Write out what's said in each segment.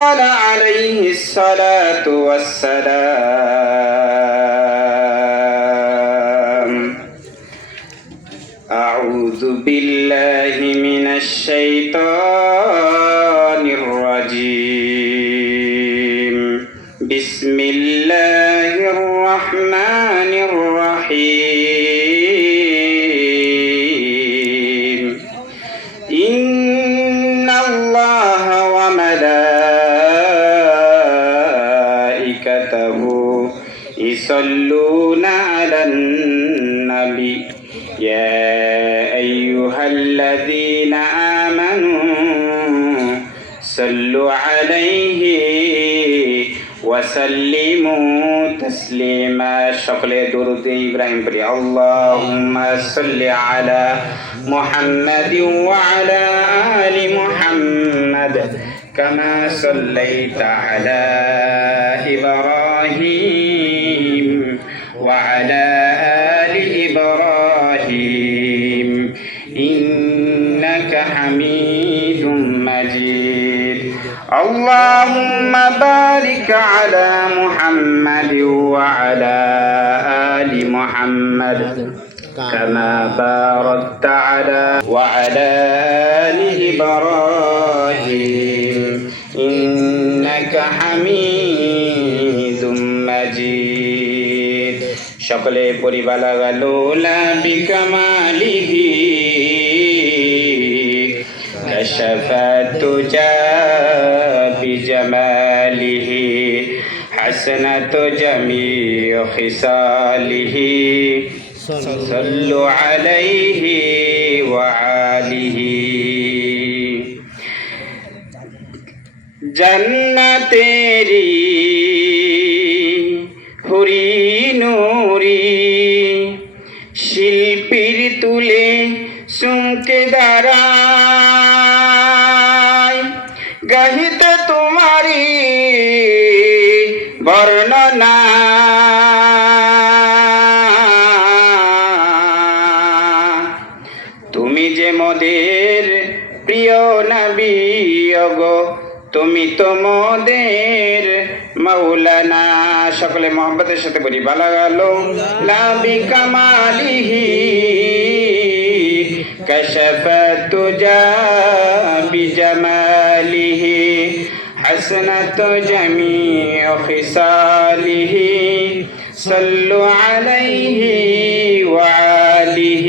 قال عليه الصلاة والسلام أعوذ بالله من الشيطان الرجيم بسم الله الرحمن الرحيم إن الله وملائكته يصلون على النبي يا أيها الذين آمنوا صلوا عليه وسلموا تسليما شكل درود إبراهيم بري اللهم صل على محمد وعلى آل محمد كما صليت على إبراهيم وعلى آل إبراهيم إنك حميد مجيد اللهم بارك على محمد وعلى آل محمد كما باركت على وعلى آل إبراهيم إنك حميد مجيد সকলে পড়ি বালাগালো লা বিকামালিহি كشفت تجا بجماله حسنة جميع خصاله صلوا عليه وآله जन्नतेरी हुरी नूरी शिल्पीर तुले सुमके दाराय गाहिते तुम्हारी वर्णना তুমি যে মোদের প্রিয় নবী গো তুমি তো মোদের মাওলানা সকলে মোহাম্মতের সাথে বলি বালাগালো লা বিকামালিহি كشفت تجا بجماله حسنة جميع خصاله صلوا عليه وآله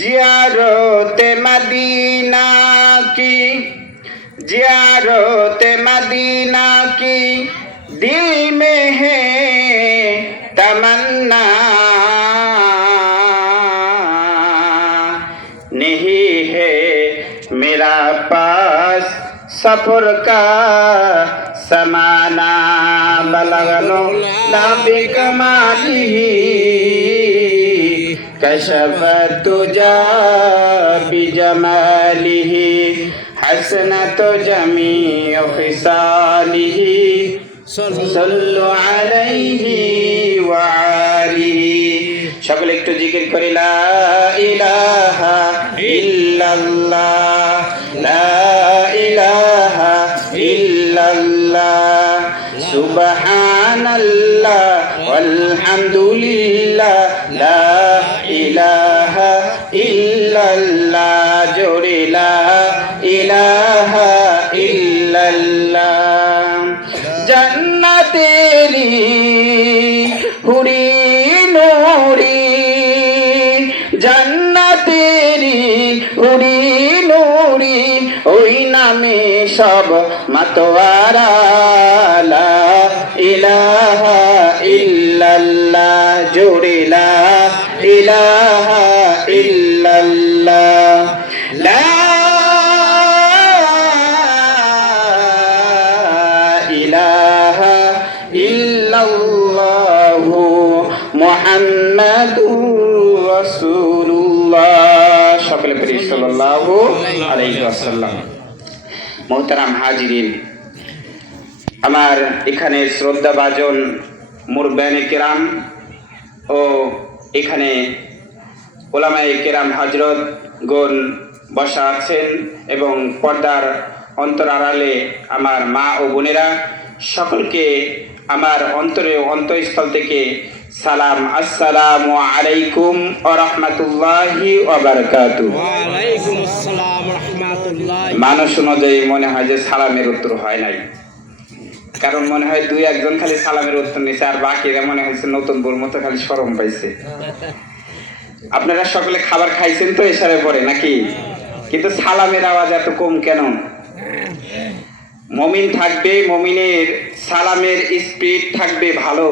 जियारत मदीना की जियारत मदीना की दिल में है तमन्ना नहीं है मेरा पास सफर का समाना बलगनो लाबे कमालिही كشفت تجا بجماله حسنة جميع خصاله صلوا عليه وآله সকলে একটু জিকির করি লা ইলাহা ইল্লাল্লাহ লা ইলাহা ইল্লাল্লাহ সুবহানাল্লাহ ওয়ালহামদুলিল্লাহ লা ইলাহা ইল্লাল্লাহ জোরে লা ইলাহা ইল্লাল্লাহ জান্নাতেরি হুরি নূরি জান্নাতেরি হুরি নূরি ওই নামে সব মাতোয়ারা লা ইলাহা ইল্লাল্লাহ জোরে লা ইলাহা ইল্লাল্লাহ লা ইলাহা ইল্লাল্লাহ মুহাম্মাদুর রাসূলুল্লাহ সকলে পড়ি সাল্লাল্লাহু আলাইহি ওয়াসাল্লাম মোহতারাম হাজিরিন আমার এখানে শ্রদ্ধাভাজন মুরব্বিয়ানে কেরাম ও এখানে ওলামায়ে কেরাম হযরত গণ বসা আছেন এবং পর্দার অন্তর আড়ালে আমার মা ও বোনেরা, সকলকে আমার অন্তঃস্থল থেকে সালাম, আসসালামু আলাইকুম ওয়া রাহমাতুল্লাহি ওয়া বারাকাতুহু। ওয়া আলাইকুমুস সালাম ওয়া রাহমাতুল্লাহি। মানুষ অনুযায়ী মনে হয় যে সালামের উত্তর হয় নাই, কারণ মনে হয় দুই একজন খালি সালামের উত্তর নিছে, আর বাকিরা মনে হয়েছে নতুন বোর মতো খালি শরম পাইছে। আপনারা সকলে খাবার খাইছেন তো এশারের পরে নাকি? কিন্তু সালামের আওয়াজ এত কম কেন? মমিন থাকবে, মমিনের সালামের স্পিড থাকবে ভালো,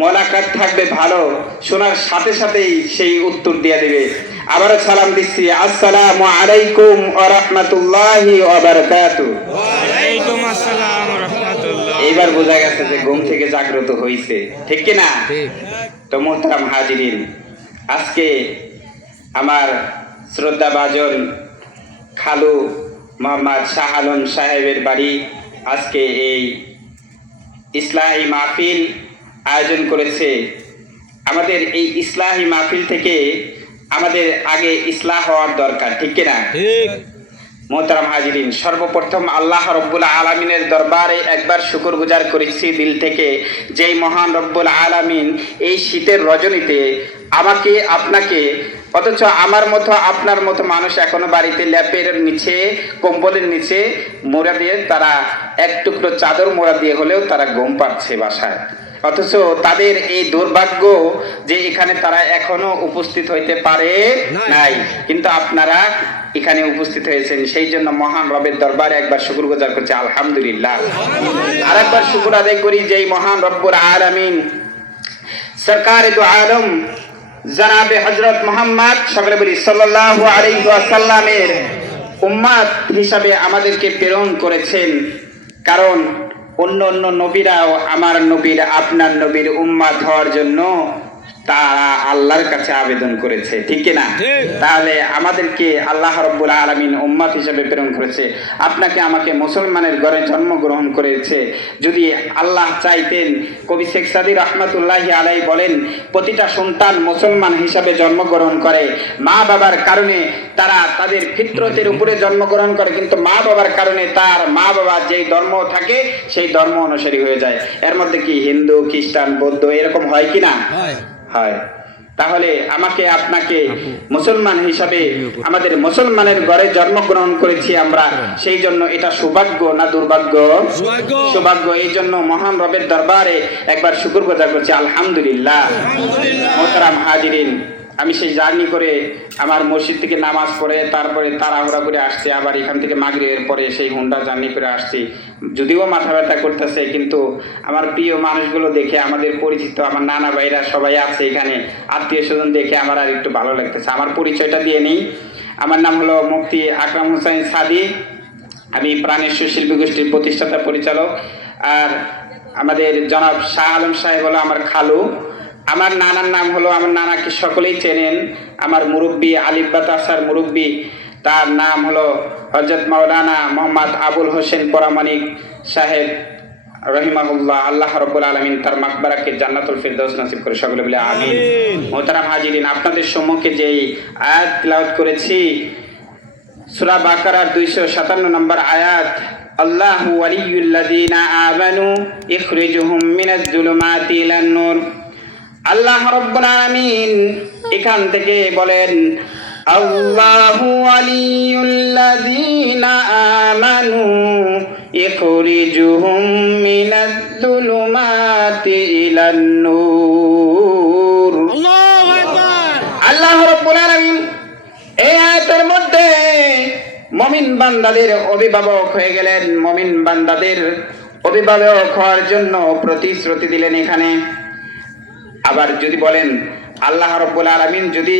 মোলাকাত থাকবে ভালো, শোনার সাথে সাথেই সেই উত্তর দিয়ে দেবে। আবারও সালাম দিচ্ছি, আসসালামু আলাইকুম ওয়া রাহমাতুল্লাহি ওয়া বারাকাতুহু। ওয়া আলাইকুম আসসালাম ওয়া রাহমাতুল্লাহ। এইবার বোঝা গেছে যে ঘুম থেকে জাগ্রত হয়েছে, ঠিক কি না? তো মোহতারাম হাজিরিন, আজকে আমার শ্রদ্ধাভাজন খালু মোহাম্মদ শাহ আলম সাহেবের বাড়ি আজকে এই ইসলাহি মাহফিল আয়োজন করেছে। আমাদের এই ইসলাহি মাহফিল থেকে আমাদের আগে ইসলাহ হওয়ার দরকার, ঠিক কিনা? ঠিক। মোহতারাম হাজিরিন, সর্বপ্রথম আল্লাহ রব্বুল আলামিনের দরবারে একবার শুকরগুজার করেছি দিল থেকে, যেই মহান রব্বুল আলামিন এই শীতের রজনীতে আমাকে আপনাকে, অথচ আমার মতো আপনার মতো মানুষ এখনো বাড়িতে ল্যাপের নিচে, কম্বলের নিচে মোড়া দিয়ে, তারা এক টুকরো চাদর মোড়া দিয়ে হলেও তারা ঘুম পাচ্ছে বাসায়, অথচ তাদের এই দুর্ভাগ্য যে এখানে তারা এখনো উপস্থিত হইতে পারে নাই, কিন্তু আপনারা এখানে উপস্থিত হয়েছেন, সেই জন্য মহান রবের দরবারে একবার শুকরগুজার করছি, আলহামদুলিল্লাহ। আর একবার শুকর আদায় করি যেই মহান রব্বুল আলামিন সরকারে দু আলম জনাবে হযরত মুহাম্মদ সকলে বলি সাল্লাল্লাহু আলাইহি ওয়াসাল্লামের উম্মত হিসাবে আমাদেরকে প্রেরণ করেছেন, কারণ অন্য অন্য নবীরাও আমার নবীর, আপনার নবীর উম্মত হওয়ার জন্য তারা আল্লাহর কাছে আবেদন করেছে, ঠিক কিনা? তাহলে আমাদেরকে আল্লাহ রাব্বুল আলামিন উম্মত হিসেবে প্রেরণ করেছে, আপনাকে আমাকে মুসলমানের ঘরে জন্মগ্রহণ করেছে। যদি আল্লাহ চাইতেন, কবি শেখ সাদী রহমাতুল্লাহি আলাইহি বলেন, প্রতিটা সন্তান মুসলমান হিসাবে জন্মগ্রহণ করে, মা বাবার কারণে তারা তাদের ফিতরতের উপরে জন্মগ্রহণ করে, কিন্তু মা বাবার কারণে তার মা বাবা যেই ধর্ম থাকে সেই ধর্ম অনুসারী হয়ে যায়। এর মধ্যে কি হিন্দু, খ্রিস্টান, বৌদ্ধ এরকম হয় কিনা? হয়। তাহলে আমাকে আপনাকে মুসলমান হিসাবে আমাদের মুসলমানের ঘরে জন্মগ্রহণ করেছি আমরা, সেই জন্য এটা সৌভাগ্য না দুর্ভাগ্য? সৌভাগ্য। এই জন্য মহান রবের দরবারে একবার শুকরগুজার করছি, আলহামদুলিল্লাহ। মোহতারাম হাজিরিন, আমি সেই জার্নি করে আমার মসজিদ থেকে নামাজ পড়ে তারপরে তাড়াহুড়া করে আসছি, আবার এখান থেকে মাগরিবের পরে সেই হুন্ডা জার্নি করে আসছি, যদিও মাথা ব্যথা করতেছে, কিন্তু আমার প্রিয় মানুষগুলো দেখে, আমাদের পরিচিত আমার নানা ভাইরা সবাই আছে এখানে, আত্মীয় স্বজন দেখে আমার আর একটু ভালো লাগতেছে। আমার পরিচয়টা দিয়ে নেই, আমার নাম হলো মুফতি আকরাম হোসেন সাদি, আমি প্রাণেশ্বর শিল্পী গোষ্ঠীর প্রতিষ্ঠাতা পরিচালক, আর আমাদের জনাব শাহ আলম সাহেব হলো আমার খালু। আমার নানার নাম হলো, আমার নানাকে সকলেই চেনেন, আমার মুরব্বী আলিফ বাতাসার মুরব্বী, তার নাম হলো হযরত মাওলানা মোহাম্মদ আবুল হোসেন পরামানিক সাহেব রহিমাহুল্লাহ। আল্লাহ রাব্বুল আলামিন তার মাকবারাকে জান্নাতুল ফিরদাউস নসিব করে, সকলে বলে আমিন। মোহতারাম হাজিরিন, আপনাদের সম্মুখে যেই আয়াত তিলাওয়াত করেছি, সূরা বাকারার 257 নম্বর আয়াত, আল্লাহু ওয়ালিয়ুল্লাযীনা আমানু ইখরিজুহুম মিনাজ যুলুমাতি ইলান নূর। আল্লাহ রাব্বুল আলামিন এখান থেকে বলেন, আল্লাহু ওয়ালিয়ুল্লাযীনা আমানু ইখরিজুহুম মিনাজ যুলুমাতি ইলান নূর। আল্লাহু আকবার। আল্লাহ রাব্বুল আলামিন এই আয়াতের মধ্যে মুমিন বান্দাদের অভিভাবক হয়ে গেলেন, মুমিন বান্দাদের অভিভাবক হওয়ার জন্য প্রতিশ্রুতি দিলেন এখানে। আবার যদি বলেন আল্লাহ রাব্বুল আলামিন যদি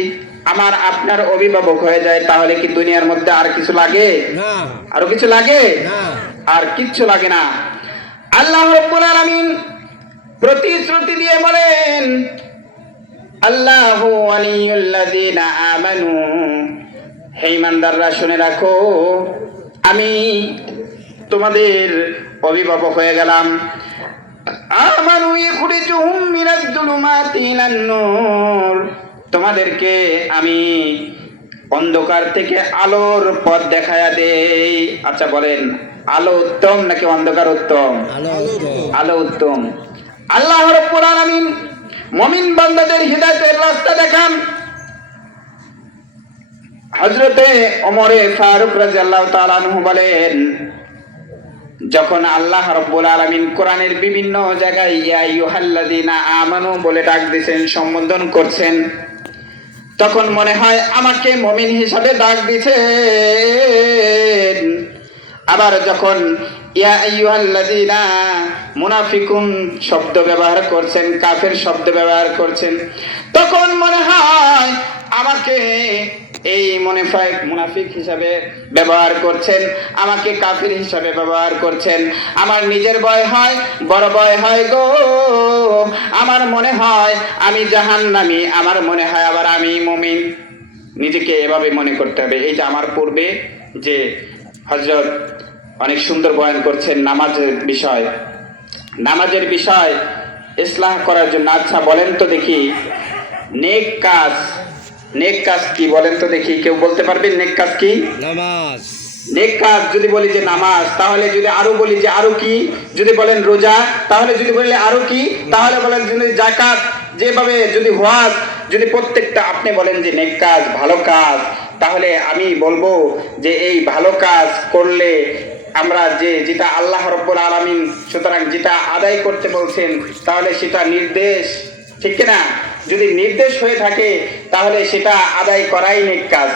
আমার আপনার অভিভাবক হয়ে যায়, তাহলে কি দুনিয়ার মধ্যে আর কিছু লাগে? না। আরো কিছু লাগে? না। আর কিচ্ছু লাগে না। আল্লাহ রাব্বুল আলামিন প্রতিশ্রুতি দিয়ে বলেন, আল্লাহু ওয়ালিয়ুল্লাযীনা আমানু, হে ইমানদাররা শুনে রাখো, আমি তোমাদের অভিভাবক হয়ে গেলাম। আমানু ইখরিজুহুম মিনাজ যুলুমাতি ইলান নূর, তোমাদেরকে আমি অন্ধকার থেকে আলোর পথ দেখায়া দেই। আচ্ছা বলেন, আলো উত্তম নাকি অন্ধকার উত্তম? আলো উত্তম। আল্লাহ রাব্বুল আলামিন মুমিন বান্দাদের হিদায়াতের রাস্তা দেখান। হযরতে ওমরে ফারুক রাদিয়াল্লাহু তাআলা আনহু বলেন, যখন আল্লাহ রাব্বুল আলামিন কোরআনের বিভিন্ন জায়গায় ইয়া আইয়ুহাল্লাযীনা আমানু বলে ডাক দিয়েছেন, সম্বোধন করছেন, তখন মনে হয় আমাকে মুমিন হিসাবে ডাক দিয়েছেন। আবার যখন ইয়া আইয়ুহাল্লাযীনা মুনাফিকুন শব্দ ব্যবহার করছেন, কাফের শব্দ ব্যবহার করছেন, তখন মনে হয় আমাকে এই মুনাফিক হিসাবে ব্যবহার করছেন, আমাকে কাফির হিসাবে ব্যবহার করছেন। আমার নিজের ভয় হয়, বড় ভয় হয় গো। আমার মনে হয় আমি জাহান্নামী, আমার মনে হয় আবার আমি মুমিন। নিজেকে এভাবে মনে করতে হবে। এই যে আমার পূর্বে যে হযরত অনেক সুন্দর বয়ান করছেন নামাজের বিষয়, নামাজের বিষয় ইসলাহ করার জন্য। আচ্ছা বলেন তো দেখি, নেক কাজ, নেক কাজ কি বলেন তো দেখি? কেউ বলতে পারবেন নেক কাজ কি? নামাজ। নেক কাজ যদি বলি যে নামাজ, তাহলে যদি আরো বলি যে আরো কি? যদি বলেন রোজা, তাহলে যদি বললে আরো কি? তাহলে বলেন যদি যাকাত, যেভাবে যদি ওয়াজ, যদি প্রত্যেকটা আপনি বলেন যে নেক কাজ, ভালো কাজ, তাহলে আমি বলবো যে এই ভালো কাজ করলে আমরা যেটা আল্লাহ রাব্বুল আলামিন সুতরাং যেটা আদায় করতে বলছেন, তাহলে সেটা নির্দেশ, ঠিক না? যদি নির্দেশ হয়ে থাকে তাহলে সেটা আদায় করাই নেক কাজ।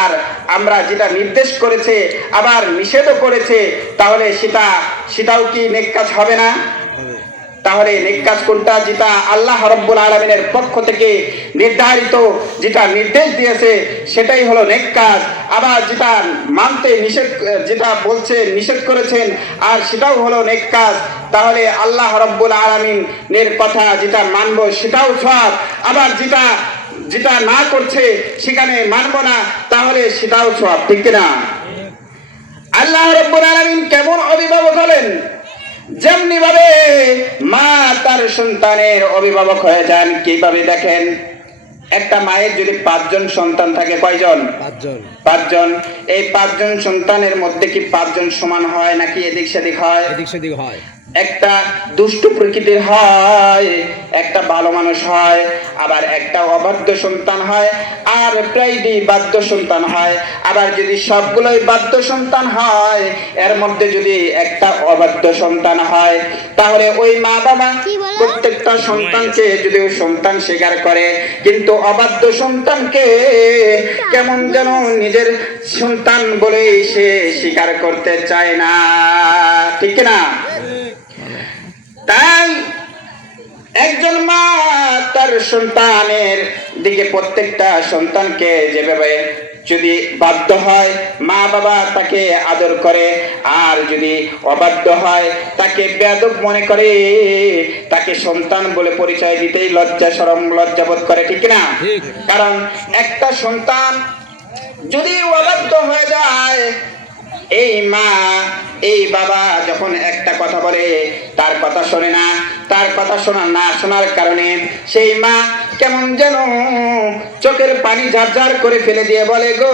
আর আমরা যেটা নির্দেশ করেছে আবার নিষেধও করেছে, তাহলে সেটাও কি নেক কাজ হবে না? তাহলে নেক কাজ কোনটা? যেটা আল্লাহ রাব্বুল আলামিনের পক্ষ থেকে নির্ধারিত, যেটা নির্দেশ দিয়েছে, সেটাই হলো নেক কাজ। আবার যেটা মানতে নিষেধ, যেটা বলছে নিষেধ করেছেন, আর সেটাও হলো নেক কাজ। তাহলে আল্লাহ রাব্বুল আলামিনের কথা যেটা মানবো সেটাও সওয়াব, আবার যেটা না করছে সেখানে মানবো না, তাহলে সেটাও সওয়াব, ঠিক না? আল্লাহ রাব্বুল আলামিন কেমন অভিভাবক হলেন? যেমনি ভাবে মা তার সন্তানের অভিভাবক হয়ে যান। কিভাবে দেখেন, একটা মায়ের যদি 5 জন সন্তান থাকে, কয়জন? 5 জন। এই 5 জন সন্তানের মধ্যে কি 5 জন সমান হয় নাকি এদিক সেদিক হয়? এদিক সেদিক হয়। একটা দুষ্ট প্রকৃতির হয়, একটা ভালো মানুষ হয়, আবার একটা অবাধ্য সন্তান হয়, আর প্রায়ই বাধ্য সন্তান হয়। আবার যদি সবগুলোই বাধ্য সন্তান হয়, এর মধ্যে যদি একটা অবাধ্য সন্তান হয়, তাহলে ওই মা বাবা প্রত্যেকটা সন্তানকে যদি ওই সন্তান স্বীকার করে, কিন্তু অবাধ্য সন্তানকে কেমন যেন নিজের সন্তান বলেই সে স্বীকার করতে চায় না, ঠিক না? তাই একজন মা তার সন্তানের দিকে, প্রত্যেকটা সন্তানকে যেভাবে যদি বাধ্য হয় মা বাবা তাকে আদর করে, আর যদি অবাধ্য হয় তাকে বেয়াদব মনে করে, তাকে সন্তান বলে পরিচয় দিতেই লজ্জাবোধ করে, ঠিক না? কারণ একটা সন্তান যদি অবাধ্য হয়ে যায়, এই মা এই বাবা যখন একটা কথা বলে তার কথা শোনে না, তার কথা শোনার কারণে সেই মা কেমন যেন চোখের পানি ঝারঝার করে ফেলে দিয়ে বলে, গো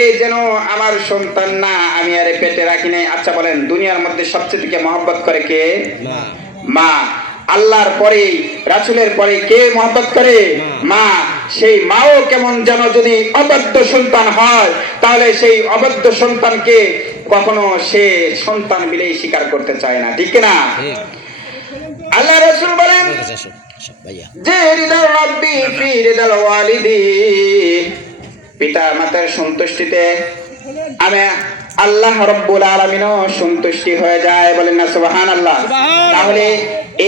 এই যেন আমার সন্তান না, আমি আরে পেটে রাখি নাই। আচ্ছা বলেন, দুনিয়ার মধ্যে সবচেয়ে থেকে মহব্বত করে কে? মা। আল্লাহর পরে, রাসূলের পরে কে মহব্বত করে? মা। সেই মাও কেমন যেন যদি অবাধ্য সন্তান হয়, তাহলে সেই অবাধ্য সন্তানকে কখনো সে সন্তান বলেই স্বীকার করতে চায় না, ঠিক না? আল্লাহ রাসূল বলেন যে রিদাল রাব্বি ফি রিদাল ওয়ালিদি, পিতা মাতার সন্তুষ্টিতে আমি আল্লাহ রাব্বুল আলামিনও সন্তুষ্টি হয়ে যায়, বলেন না সুবহানাল্লাহ। তাহলে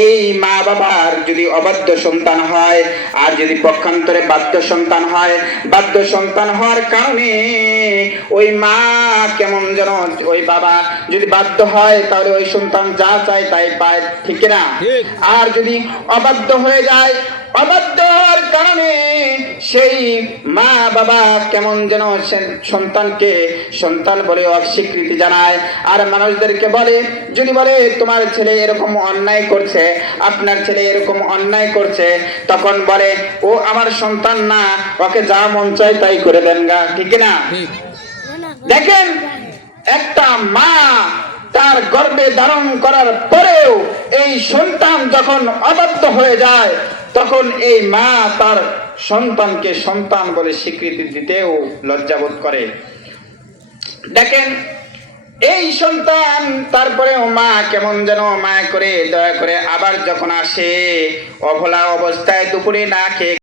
এই মা বাবার যদি অবাধ্য সন্তান হয়, আর যদি পক্ষান্তরে বাধ্য সন্তান হয়, বাধ্য সন্তান হওয়ার কারণে ওই মা কেমন যেন, ওই বাবা যদি বাধ্য হয় তাহলে ওই সন্তান যা চায় তাই পায়, ঠিক না? আর যদি অবাধ্য হয়ে যায়, অবাধ্য হওয়ার কারণে সেই মা বাবা কেমন যেন সন্তানকে সন্তান বলে অস্বীকৃতি জানায়, আর মানুষদেরকে বলে, যদি বলে তোমার ছেলে এরকম অন্যায় করছে, করছে, আপনার ছেলে এরকম অন্যায় করছে, তখন বলে ও আমার সন্তান না, ওকে যা মন চায় তাই করে দেন গা, ঠিক না? দেখেন, একটা মা তার গর্ভে ধারণ করার পরেও এই সন্তান যখন অবাধ্য হয়ে যায়, তখন এই মা তার সন্তানকে সন্তান বলে স্বীকৃতি দিতেও লজ্জাবোধ করে। দেখেন, এই সন্তান তারপরেও মা কেমন যেন মায়া করে দয়া করে আবার যখন আসে, অবলা অবস্থায় দুপুরে না খেয়ে